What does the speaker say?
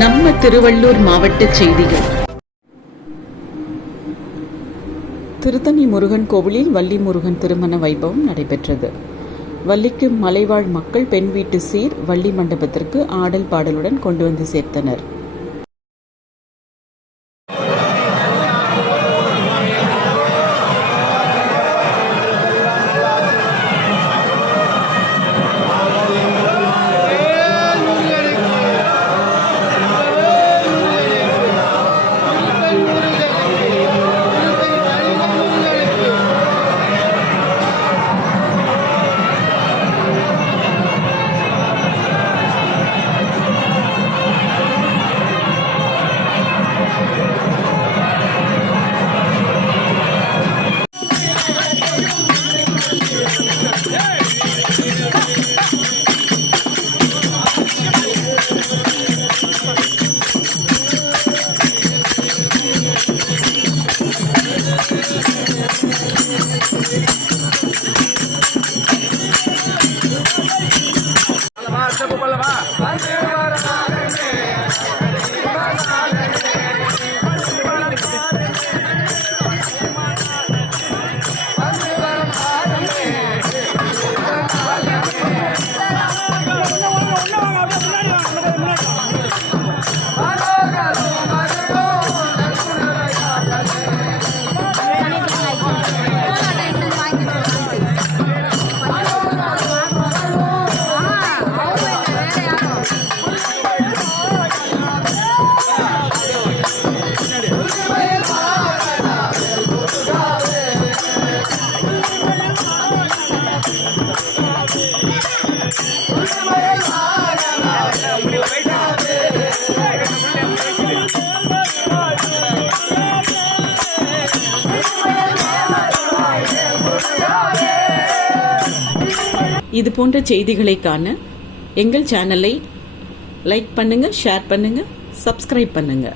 நம்ம திருவள்ளூர் மாவட்ட செய்திகள். திருத்தணி முருகன் கோவிலில் வள்ளி முருகன் திருமண வைபவம் நடைபெற்றது. வள்ளிக்கு மலைவாழ் மக்கள் பெண் வீட்டு சீர் வள்ளி மண்டபத்திற்கு ஆடல் பாடலுடன் கொண்டு வந்து சேர்த்தனர். இது போன்ற செய்திகளை காண எங்கள் சேனலை லைக் பண்ணுங்க, ஷேர் பண்ணுங்க, சப்ஸ்கிரைப் பண்ணுங்க.